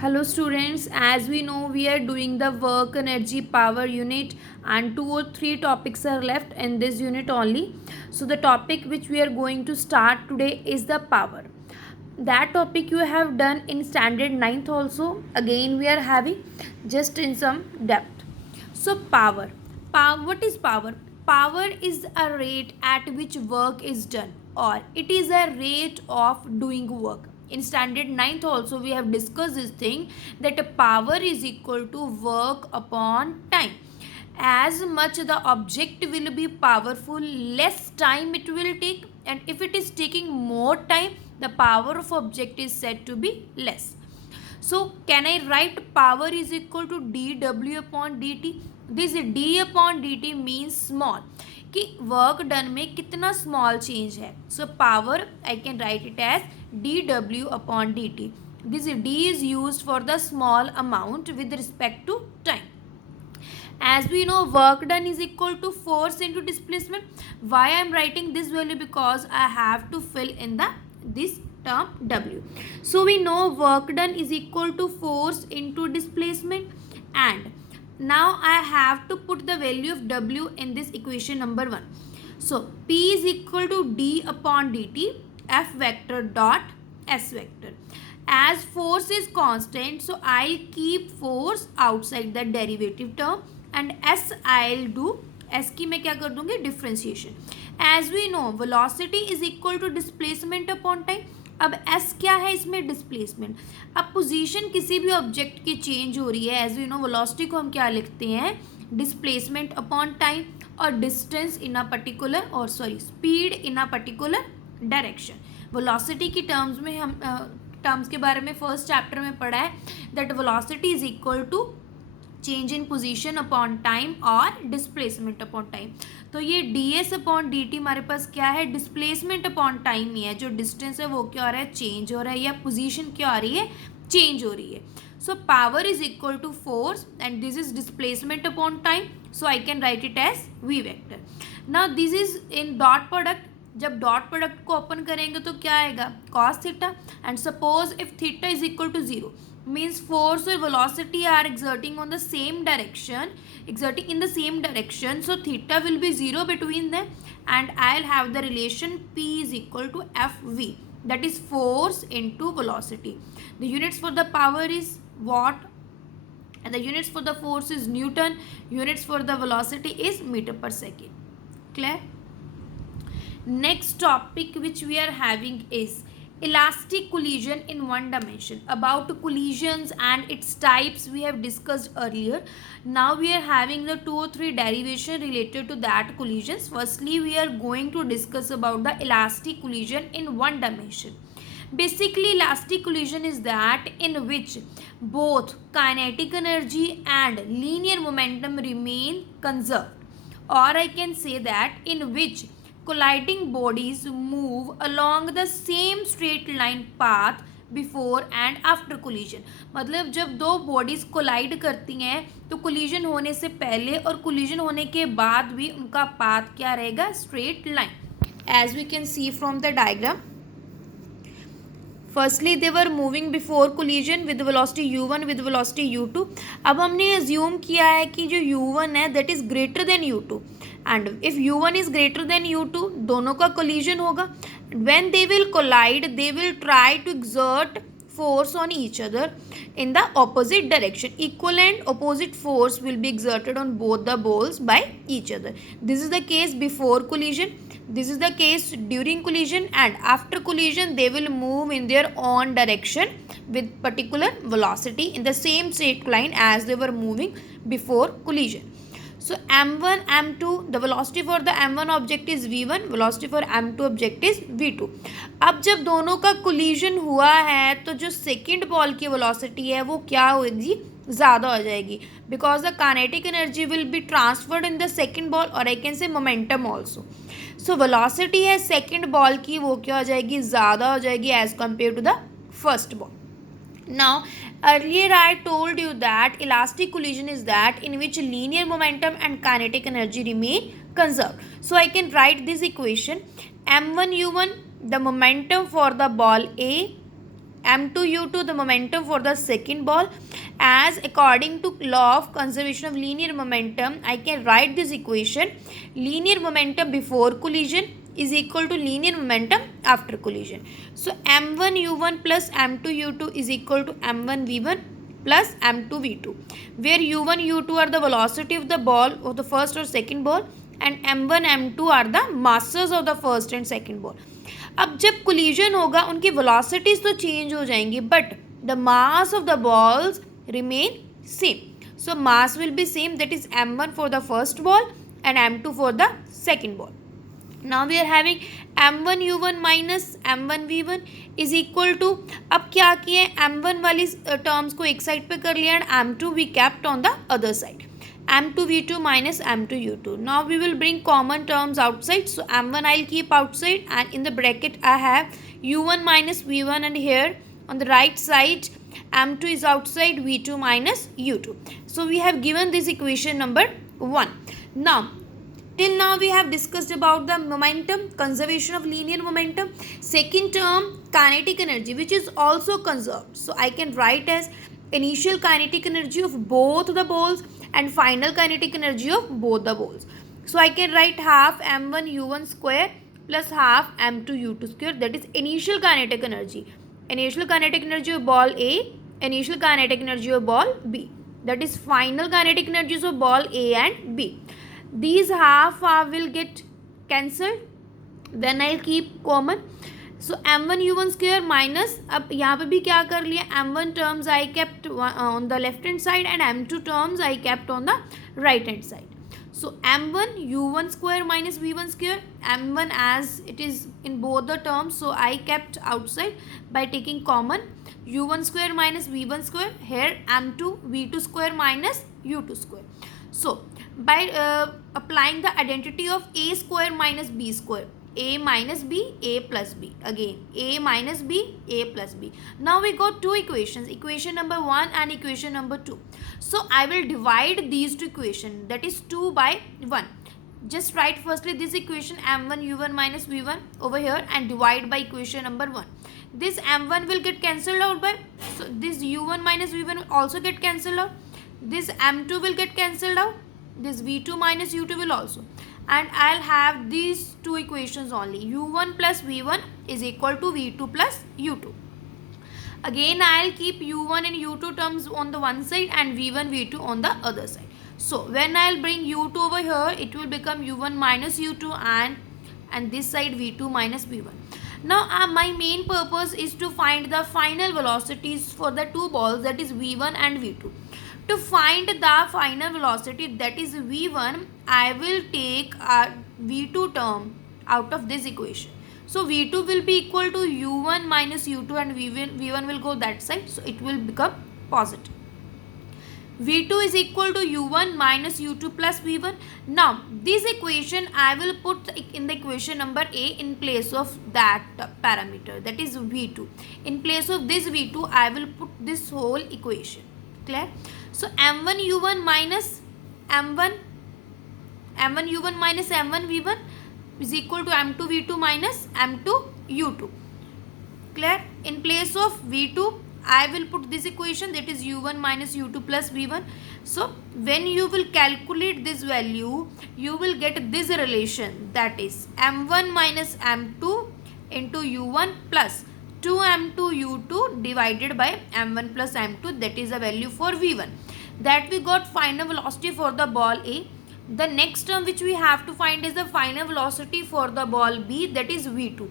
Hello students, as we know we are doing the work energy power unit and 2 or 3 topics are left in this unit only. So the topic which we are going to start today is the power. That topic you have done in standard 9th also. Again we are having just in some depth. So power. What is power? Power is a rate at which work is done, or it is a rate of doing work. In standard 9th also we have discussed this thing, that power is equal to work upon time. As much the object will be powerful, less time it will take, and if it is taking more time, the power of object is said to be less. So can I write power is equal to dw upon dt? This d upon dt means small, कि work done में कितना small change है. So power I can write it as dw upon dt. This d is used for the small amount with respect to time. As we know, work done is equal to force into displacement. Why I am writing this value? Because I have to fill in this term w. So we know work done is equal to force into displacement, and now I have to put the value of w in this equation number 1. So P is equal to d upon dt f vector dot s vector. As force is constant, so I'll keep force outside the derivative term, and s I'll do s की मैं क्या कर दूंगी, differentiation. As we know velocity is equal to displacement upon time. अब s क्या है इसमें, displacement. अब पोजीशन किसी भी ऑब्जेक्ट की चेंज हो रही है, एज वी नो वेलोसिटी को हम क्या लिखते हैं, डिस्प्लेसमेंट अपॉन टाइम, और डिस्टेंस इन अ पर्टिकुलर, और sorry speed in a particular direction. Velocity की टर्म्स में हम टर्म्स के बारे में फर्स्ट चैप्टर में पढ़ा है, that velocity is equal to change in position upon time और डिस्प्लेसमेंट अपॉन टाइम. तो ये ds अपॉन dt हमारे पास क्या है, डिस्प्लेसमेंट अपॉन टाइम ही है. जो डिस्टेंस है वो क्या हो रहा है, चेंज हो रहा है, या पोजीशन क्या हो रही है, चेंज हो रही है. So power is equal to force and this is displacement upon time. So I can write it as v vector. Now this is in dot product. जब डॉट प्रोडक्ट को ओपन करेंगे तो क्या आएगा, cos theta. And suppose if theta is equal to 0, means force or velocity are exerting in the same direction, so theta will be 0 between them, and I'll have the relation P is equal to Fv, that is force into velocity. The units for the power is watt, and the units for the force is Newton, units for the velocity is meter per second. Clear? Next topic which we are having is elastic collision in one dimension. About collisions and its types we have discussed earlier. Now we are having the 2 or 3 derivation related to that collisions. Firstly, we are going to discuss about the elastic collision in one dimension. Basically, elastic collision is that in which both kinetic energy and linear momentum remain conserved, or I can say that in which colliding bodies move along the same straight line path before and after collision. मतलब जब दो bodies collide करती हैं तो collision होने से पहले और कोलिजन होने के बाद भी उनका पाथ क्या रहेगा, straight line. As we can see from the diagram, firstly they were moving before collision with velocity u1 with velocity u2. अब हमने एज्यूम किया है कि जो u1 है that is greater than u2, and if u1 is greater than u2, दोनों का collision होगा. when they will collide, they will try to exert force on each other in the opposite direction. Equal and opposite force will be exerted on both the balls by each other. This is the case before collision, this is the case during collision, and after collision they will move in their own direction with particular velocity in the same straight line as they were moving before collision. So m1 m2, the velocity for the m1 object is v1, velocity for m2 object is v2. अब जब दोनों का collision हुआ है तो जो second ball की velocity है वो क्या होगी, ज़्यादा हो जाएगी, because the kinetic energy will be transferred in the second ball, और I can say momentum also. So velocity है सेकेंड बॉल की वो क्या हो जाएगी, ज़्यादा हो जाएगी as compare to the first ball. Now, earlier I told you that elastic collision is that in which linear momentum and kinetic energy remain conserved. So I can write this equation: m1 u1, the momentum for the ball A, m2u2 the momentum for the second ball. As according to law of conservation of linear momentum, I can write this equation: linear momentum before collision is equal to linear momentum after collision. So m1u1 plus m2u2 is equal to m1v1 plus m2v2, where u1 u2 are the velocity of the ball of the first or second ball and m1 m2 are the masses of the first and second ball. अब जब collision होगा उनकी velocities तो change हो जाएंगी, but the mass of the balls remain same. So mass will be same, that is m1 for the first ball and m2 for the second ball. Now we are having m1 u1 minus m1 v1 is equal to, अब क्या किए, m1 वाली terms को एक side पे कर लिया and m2 we kept on the other side. m2 v2 minus m2 u2. Now we will bring common terms outside. So m1 I'll keep outside and in the bracket I have u1 minus v1, and here on the right side m2 is outside, v2 minus u2. So we have given this equation number 1. Now till now we have discussed about the momentum, conservation of linear momentum. Second term, kinetic energy, which is also conserved. So I can write as initial kinetic energy of both the balls and final kinetic energy of both the balls. So I can write half m1 u1 square plus half m2 u2 square, that is initial kinetic energy. Initial kinetic energy of ball A, initial kinetic energy of ball B, that is final kinetic energies of ball A and B. These half will get cancelled, then I'll keep common. So m1 u1 square minus, अब यहाँ पे भी क्या कर लिया, m1 terms I kept on the left hand side and m2 terms I kept on the right hand side. So m1 u1 square minus v1 square, m1 as it is in both the terms, so I kept outside by taking common. u1 square minus v1 square, here m2 v2 square minus u2 square. So by applying the identity of a square minus b square, a minus b, a plus b, again a minus b, a plus b. Now we got two equations, equation number 1 and equation number 2. So I will divide these two equations, that is 2 by 1. Just write firstly this equation m1 u1 minus v1 over here and divide by equation number 1. This m1 will get cancelled out by, so this u1 minus v1 will also get cancelled out. This m2 will get cancelled out. This v2 minus u2 will also. And I'll have these two equations only. u1 plus v1 is equal to v2 plus u2. Again I'll keep u1 and u2 terms on the one side and v1 v2 on the other side. So when I'll bring u2 over here, it will become u1 minus u2 and this side v2 minus v1. Now my main purpose is to find the final velocities for the two balls, that is v1 and v2. To find the final velocity, that is v1, I will take a v2 term out of this equation. So v2 will be equal to u1 minus u2 and v1 will go that side, so it will become positive. v2 is equal to u1 minus u2 plus v1. Now this equation I will put in the equation number A in place of that parameter, that is v2. In place of this v2 I will put this whole equation. Clear? So m1 u1 minus m1 u1 minus m1 v1 is equal to m2 v2 minus m2 u2. Clear? In place of v2 I will put this equation, that is u1 minus u2 plus v1. So when you will calculate this value, you will get this relation, that is m1 minus m2 into u1 plus 2m2 u2 divided by m1 plus m2, that is the value for v1. That we got final velocity for the ball A. The next term which we have to find is the final velocity for the ball B, that is v2.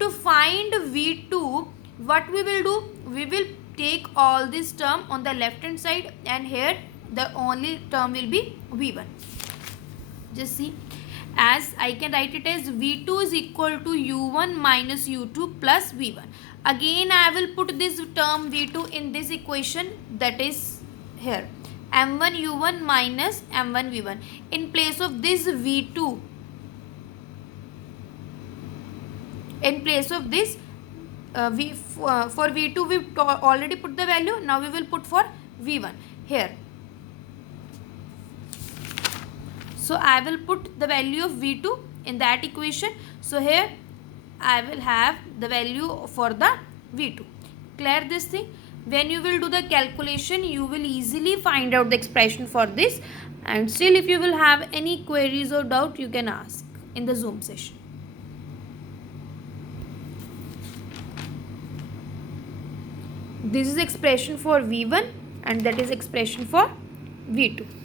To find v2, what we will do, we will take all this term on the left hand side and here the only term will be v1. Just see, as I can write it as v2 is equal to u1 minus u2 plus v1. Again I will put this term v2 in this equation, that is here m1 u1 minus m1 v1. In place of this v2, in place of this for v2 we already put the value, now we will put for v1 here. So I will put the value of v2 in that equation. So here I will have the value for the v2. Clear this thing? When you will do the calculation, you will easily find out the expression for this. And still, if you will have any queries or doubt, you can ask in the Zoom session. This is expression for V1 and that is expression for V2.